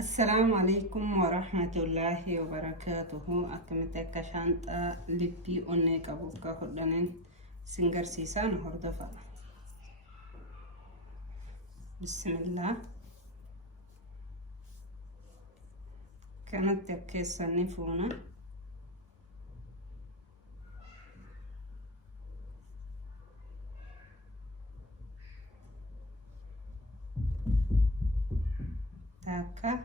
السلام عليكم ورحمة الله وبركاته. أكملتك شانطة لبي أنك أبوك خدنين سنجر سيسان هردفا. بسم الله. كانت تكيس النفونة تاكا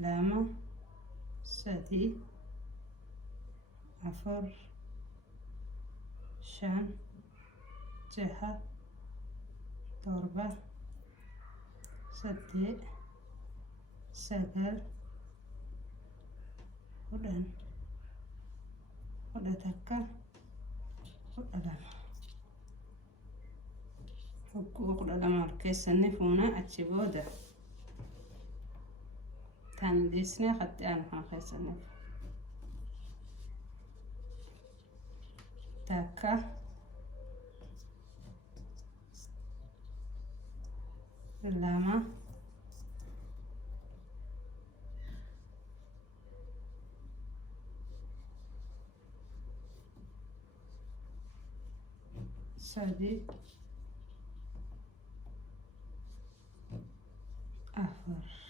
لاما سدي أفر شان جهة تربة سدي سجل هدن هدتك هدلما هدلما الكيس النفونة أتشبوده تان ديسني خدت أنا كيس النف تاكا لما سدي أفر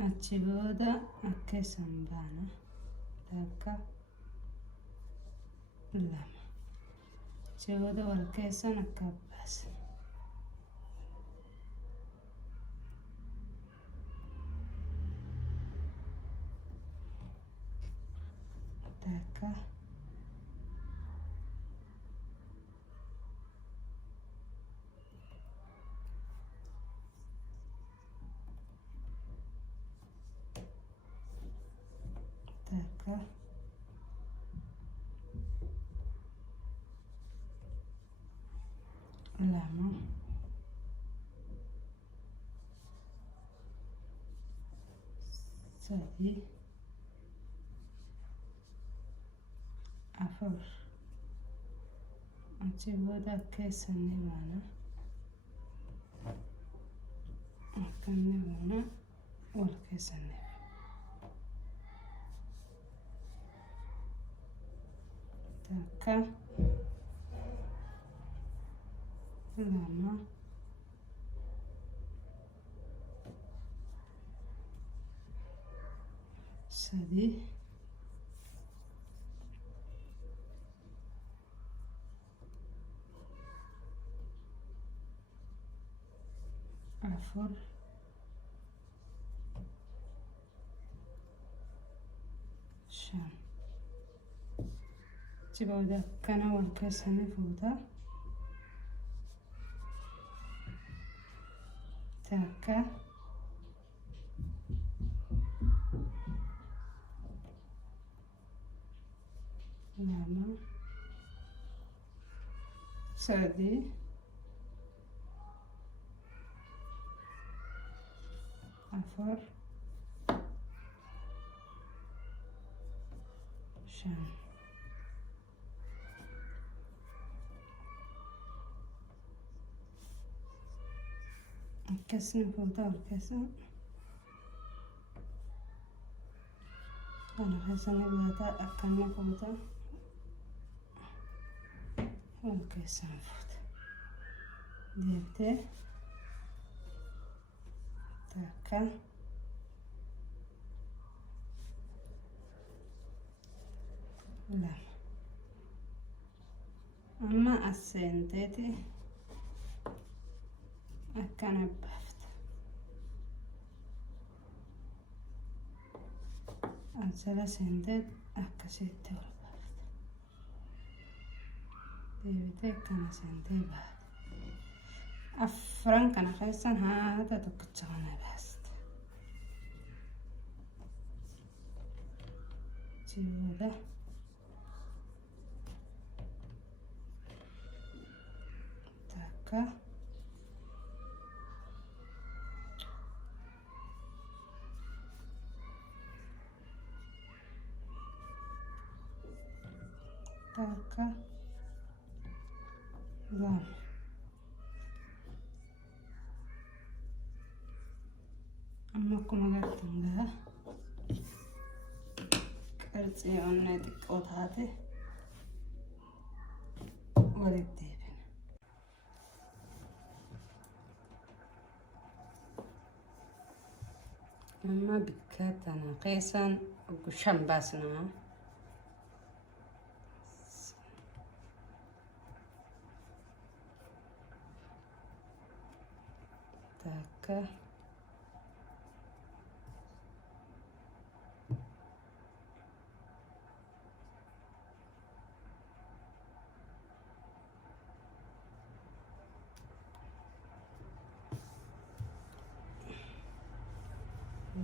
أتشبودا أكيسن بانا تاكا لما أتشبودا والكيسن أكبس تاكا تاكا لما سدي أفر أتشبودا كيسن نبانا أكن نبانا والكيسن نبانا تاكا لما سدي أفر شان تبغى كنا والكسنة فوتا تاكا لما سدي أفر شان الكسنة فوتا والكسن أنا كسنة بيتا أكلنا فوتا والكسن فوتا ديبتي تاكا لا أما السنتيتي أكنا بافت أنسلا سنتيت أكسيت والبافت ديبتي كنا سنتي بافت أفران كان خيسان هذا تكتشغنا باست جيودا تاكا تاكا لام akkuma agartan gaa qarxii onnee xiqqoo taate walitti deebina. Amma bikka tana keessaan shan baasnaa. Takka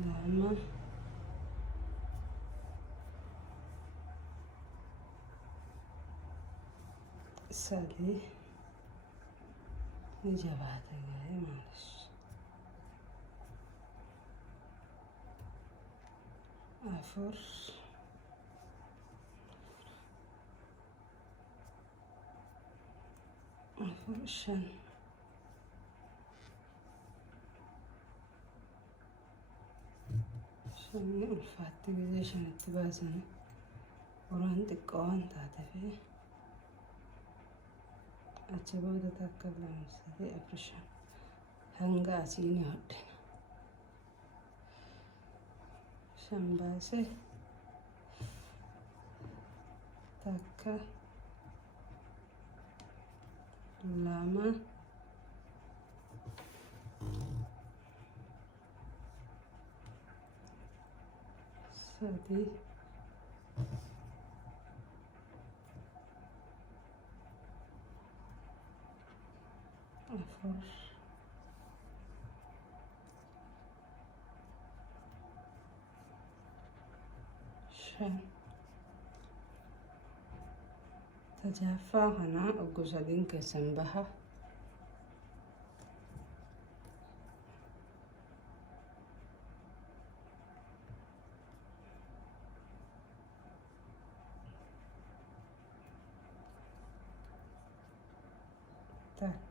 lama sadii ni jabaata gaarii maalis afur shan ulfaatti biyya shanitti baasan uraan xiqqoo waan taateef achi booda takka lama sadii afur shan hanga asii ni hodhina. Shan baase takka lama sadii afur shan tajaajila kanaa oggusadiin keessan baha. Tak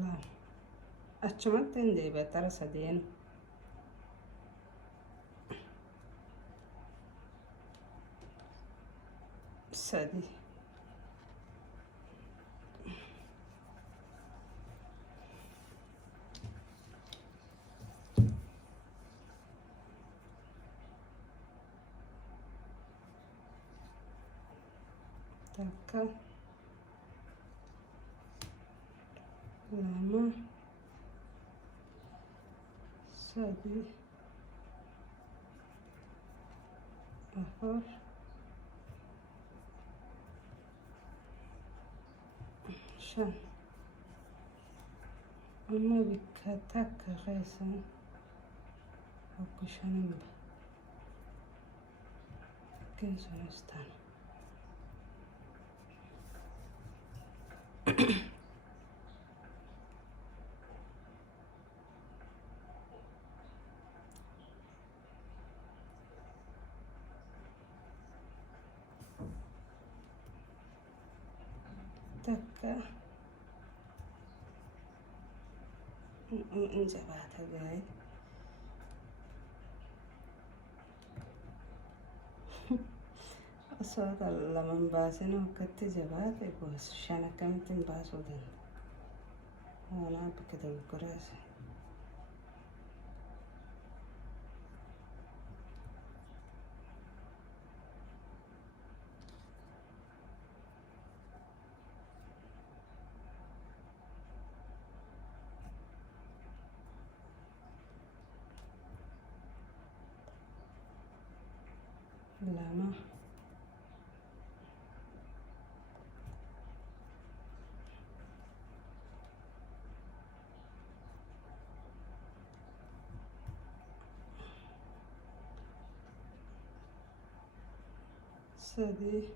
lah achumatti hin deebi'atara sadeen sadi takka lama sadii afur shan amma bikka takka keessan oggu shanin ba fakkeessumas taana. Takka jabaata gaarii osoo laman baasin akkatti jabaate boos shan akkamittiin baasuu danda'a. Walaa bakka dogoggorasa. Lama sadii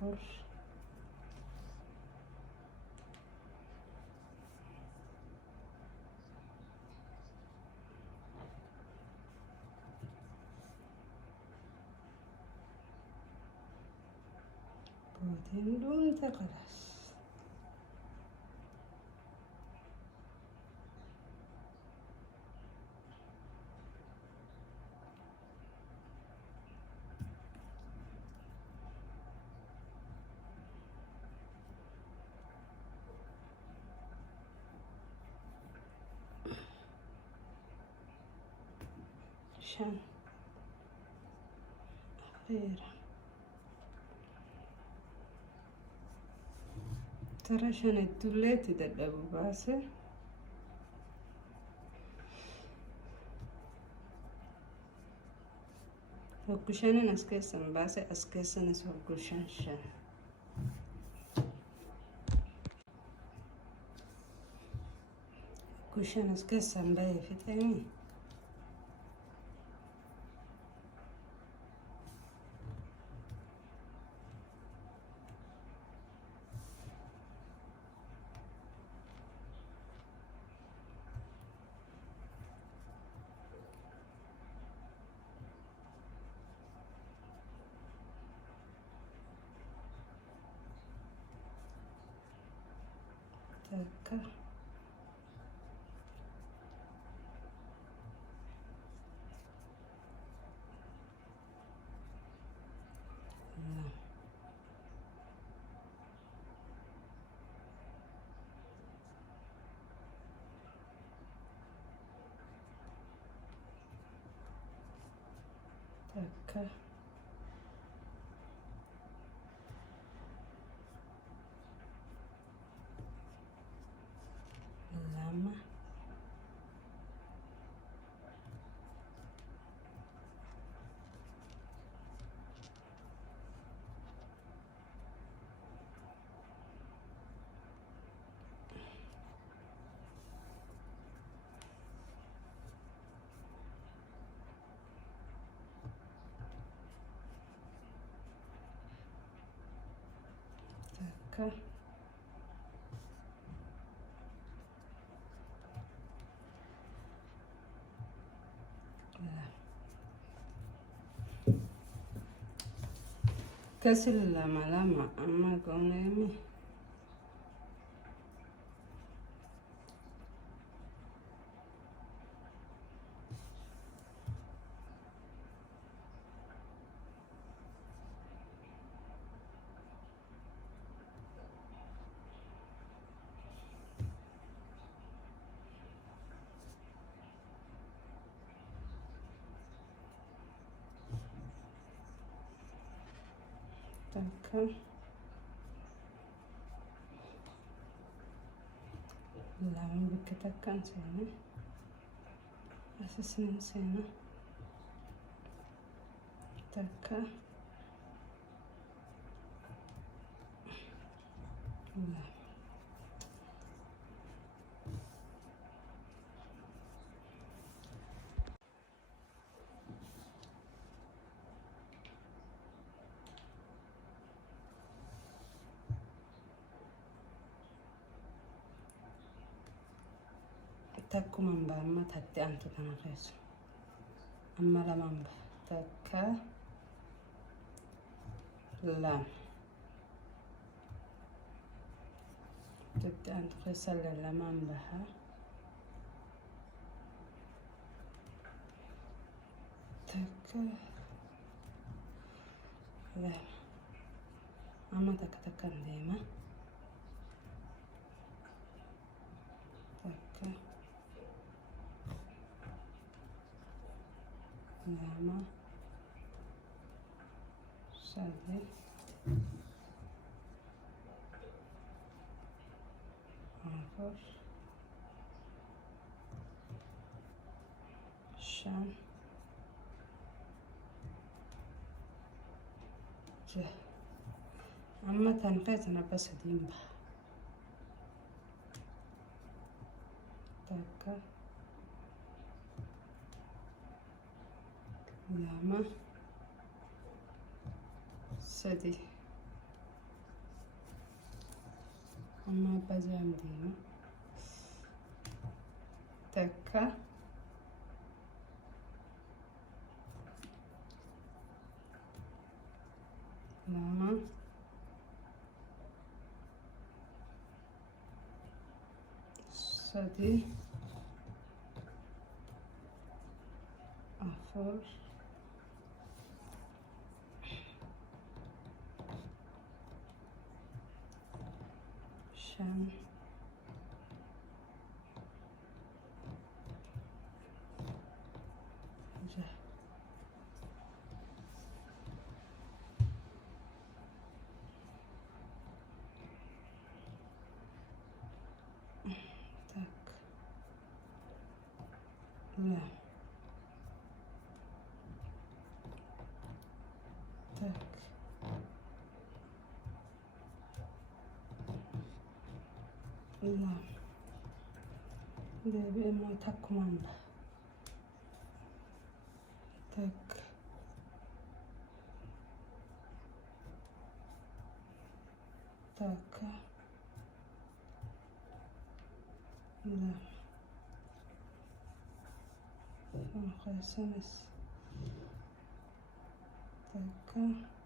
afur, bootiin dhuunte qalas. Shan, afreera. Tara shanitullee itti dadhabu baase. Hoggu shanin as keessan baase, as keessanis hoggu shan. Hoggu shan as keessan bahee fixanii. Takka. Takka. Lama. Takka. Kasi lama amma goonemi. Takka. Lama bakka takkaan seena. Asisnin seena. Takka. Lama. Takkuma amma tatti antu kana keessa. Amma lamaan baha. Takka. Lama. Tatti antu keessa lamaan baha. Takka. Lama. Amma takkan deema. Takka. Lama. Sadi. Afur. Shan. Jah. Amma tan keessa bas sadiin baha. Takka. Lama. Sadi. أما بزام ديما تكة لما سدي أفر شن جه تك لا تك لا ده بإما تك ماندا تك تك لا خلاص تك